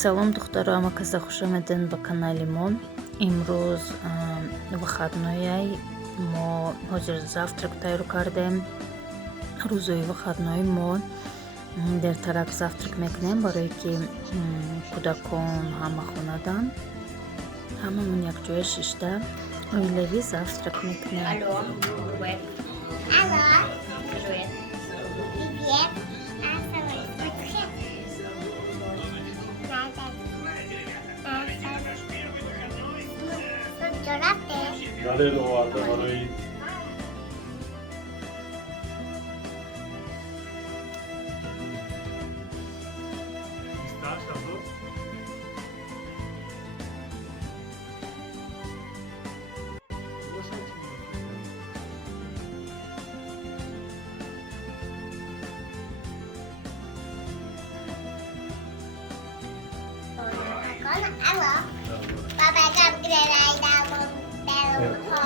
салом духтаро амакаса, хуш омадин ба канали мо. имрӯз выходной мо ҳозир завтрак тайёр кардем. рӯзои выходной мо дертарак завтрак мекунем, барое ки кӯдакон ҳама хонадан, ҳамамон якҷоя шишта оилавӣ завтрак мекунем. Алло, привет. Алло, привет. Привет. Galero vardı orayı. Алло. Папа, как грелай даму белую хо.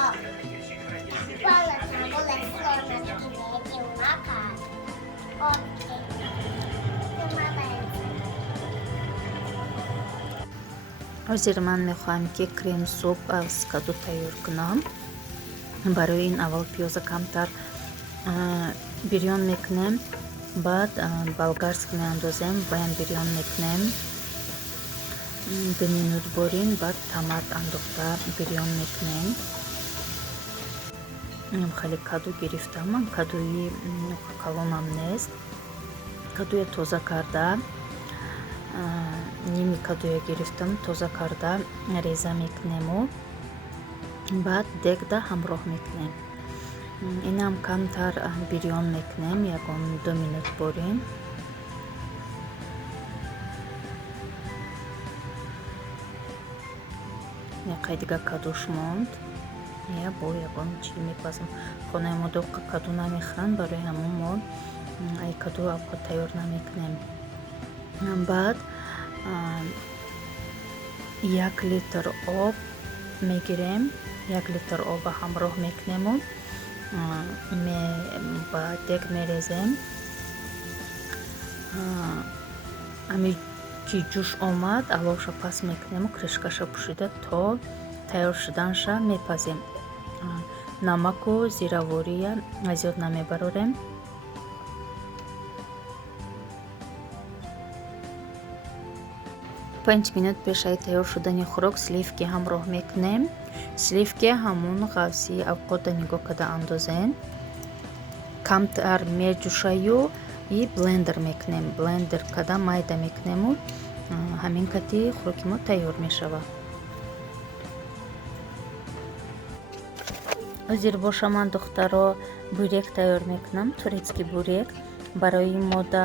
Полоса была сложно такие мака. Окей. ҳозир ман мехоҳам ки крем суп аз каду тайёр кунам. барои ин аввал пиёза камтар бирён мекунем, баъд болгарск меандозем, баян бирён мекунем 2 минут борин, баъд томат андохта бирён мекунем. хеле каду гирифтам, ман кадуи калонам нест. кадуя тоза карда, ними кадуя гирифтам, тоза карда реза мекунему, баъд дегда ҳамроҳ мекунем. инам камтар бирён мекунем, ягон 2 минут борин. яқай дига кадуш монд. я бо ягон чӣ мепазам. хонаи мо доққа каду намехӯранд, барои ҳамон мо ай каду аввал тайёр намекунем. баъд 1 литр об мегирем, 1 литр оба ҳамроҳ мекунему, ба дег мерезем. ами ки ҷӯш омад, алоша пас мекунему, кришкаша пӯшида то тайёр шуданша мепазем. намаку зиравория зиёд намебарорем. 5 минут пешаи тайёр шудани хӯрок сливки ҳамроҳ мекунем. сливки ҳамон ғафси авқота нигоҳ карда андозен. камтар меҷӯшаю и блендер мекунем. блендер карда майда мекунему, ҳамин кати хӯроки мо тайёр мешавад. ҳозир боша ман духтаро бурек тайёр мекунам, турецкий бурек. барои мода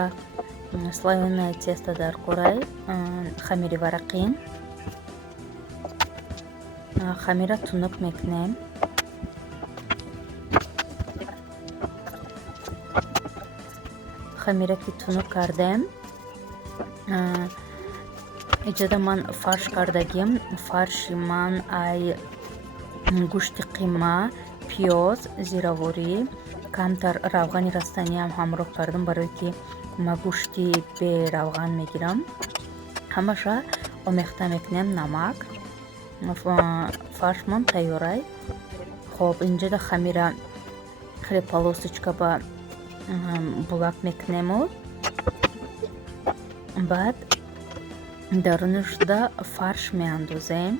слоёное тесто дар кораи хамири варақин. хамира тунук мекунем. хамира ки тунук кардем, иҷода ман фарш кардагим. фарши ман ай гӯшти қима, пиёз, зираворӣ, камтар равғани растаниам ҳамроҳ кардам, барое ки ма гӯшти беравған мегирам. ҳамаша омехта мекунем. намак. фаршмон тайёрай. хоб инҷода хамира хеле полосочка ба булак мекунему. баъд дарунашда фарш меандозем.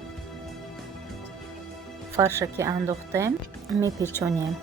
фарша ки андохтем мепечонем.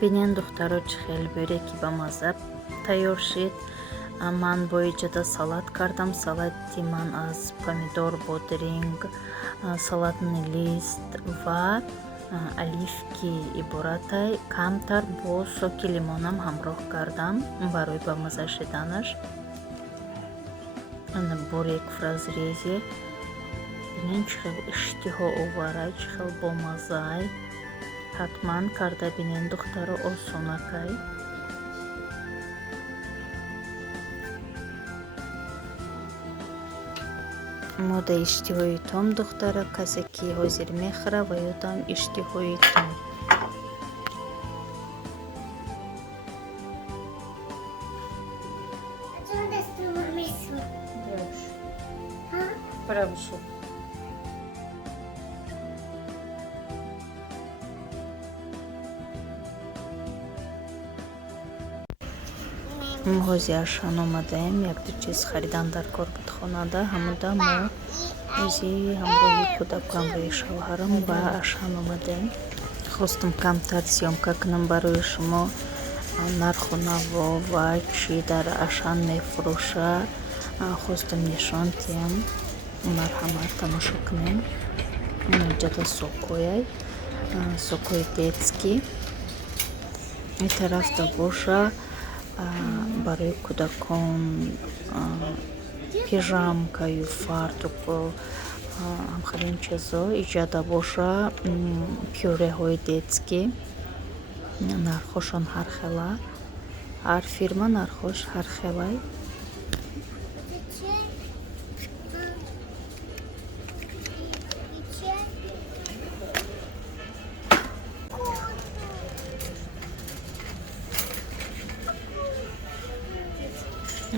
бинен духтаро чӣ хел бӯреки ба мазза тайёр шид. Ман бо иҷода салат кардам. Салати ман аз помидор, бодринг, салатный лист ва оливки иборат. Камтар бо соки лимонам ҳамроҳ кардам барои ба мазза шиданаш. Бурек в разрезе. Бинен чӣ хел иштиҳооварай, чӣ хел бомаззаай. ҳатман карда бинен духтаро, осонакай. мода иштиҳои том духтара, касе ки ҳозир мехӯра ва ёдам иштиҳои том. Хорошо. ҳозир ашан омадаем. Як-ду чиз харидан дар корбудхонада. Ҳамуда мо ҳози ҳамроҳи кӯдакам ва шавҳарам ба ашан омадаем. хостам камтар сёмка кунам барои шумо нарху наво ва чӣ дар ашан мефурӯша. хостам нишон диҳам. марҳамат, тамошо кунем. инҷода сокояй, сокои детский. ин тарафта боша барои кӯдакон пижамкаю фартуку ҳамхелин чизо. иҷода боша пюреҳои детский. нархошон ҳархела. ҳар фирма нархош ҳархелай.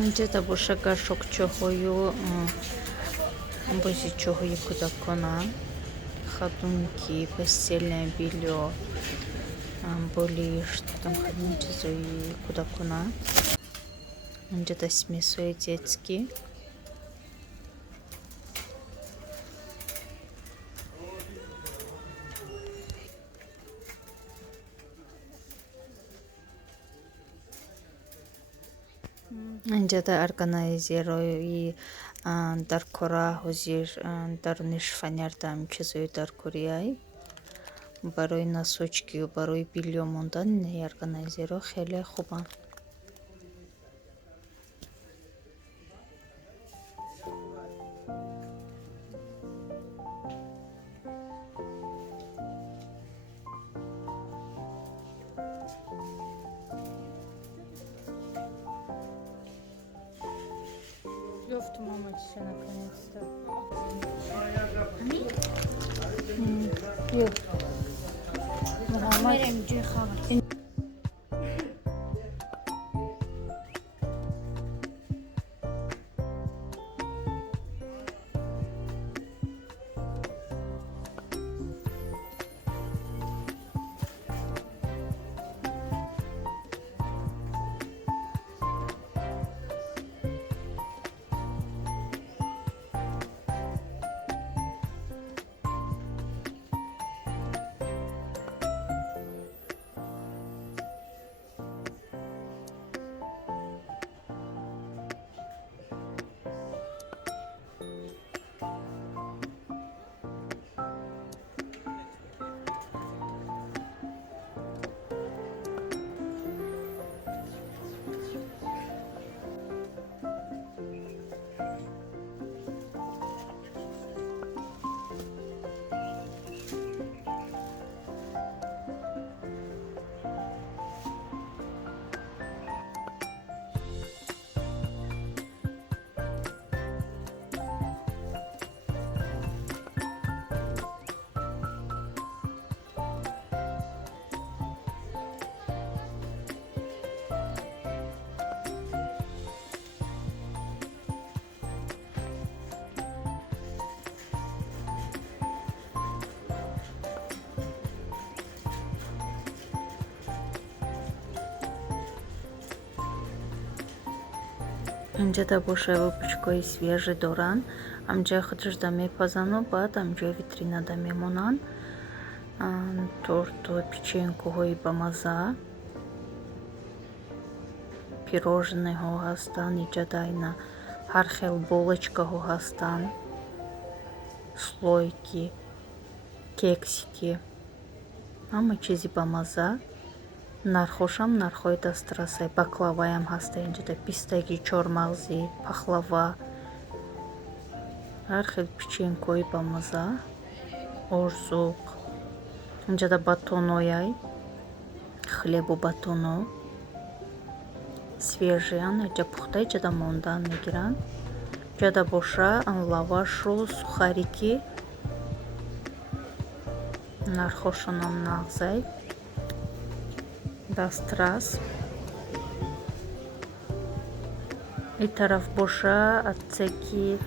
инҷода боша гашокчоҳою бозичоҳои кӯдакона. хадумки, постельное белье, болишт, ҳамин чизои кӯдакона. инҷода смесои детский. инҷода органайзерои дар кора ҳозир даруниш фанярдам чизои даркорияй. барои носочкию барои белье мондан органайзеро хеле хубанд. Лёфт, мама, все наконец-то. инҷода боша выпучкои свежи доранд. ҳамҷои худашда мепазану баъд ҳамҷои витринада мемонанд. торту печенкуҳои бамазза. пирожныҳо ҳастанд, иҷода айна ҳар хел булочкаҳо ҳастанд, слойки, кексики, ҳама чизи бамазза. Нархошам нархҳои дастрасай. Баклаваям ҳаста инҷода, пистагӣ, чормағзӣ, пахлава, ҳар хел печенькаҳои бамазза, орзуқ. Инҷода батонояй, хлебу батоно свежиян, иҷа пухта, иҷода мондан мегиранд. Иҷода боша лавашу сухарики. Нархошонам нағзай, дастрас. И тараф боша ацеки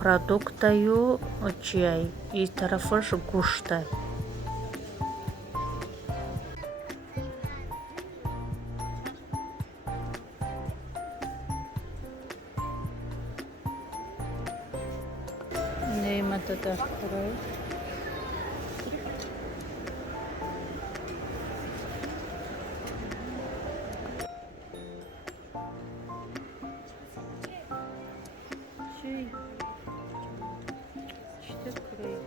продуктаю чияй, и тарафаш гӯштай. Неймата дахтарай. İşte kurayı.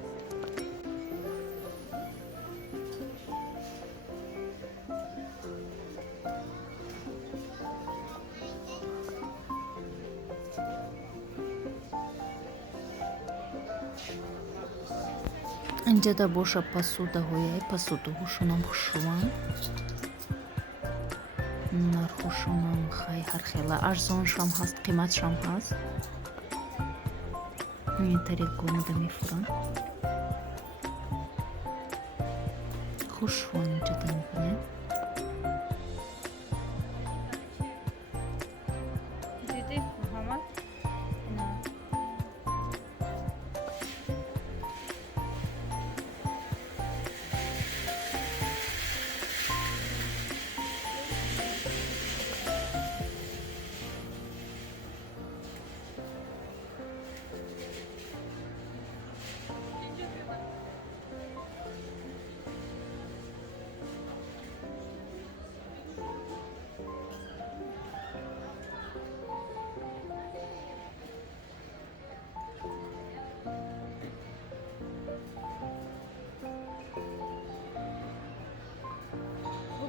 Инҷода боша посудаҳояй, посудаҳошонам хушрӯанд. Нархошонам хай ҳар хела арзоншам ҳаст, қиматшам ҳаст. Ин тарелка омада мефуранд. Хушрӯанд инҷода мебинед. Диди Муҳаммад? На.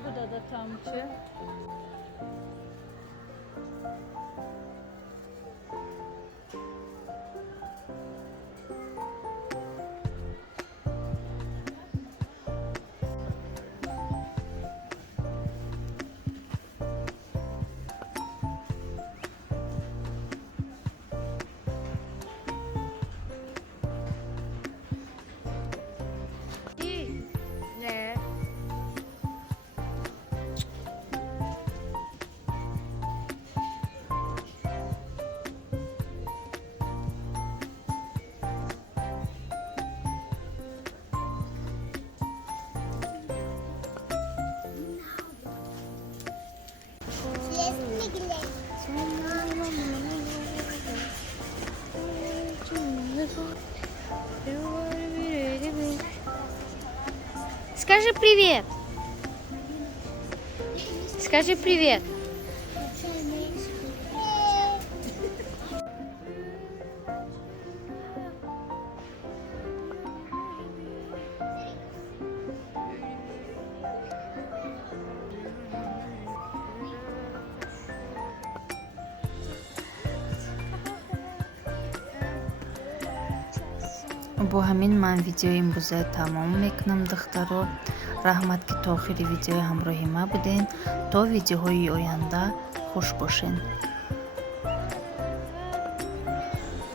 Burada da tamçı. Ne? Скажи привет. Скажи привет. бо ҳамин ман видеои имрӯзаи тамом мекунам духтаро. Раҳмат ки то охири видео ҳамроҳи ма буден. То видеоҳои оянда хуш бошед.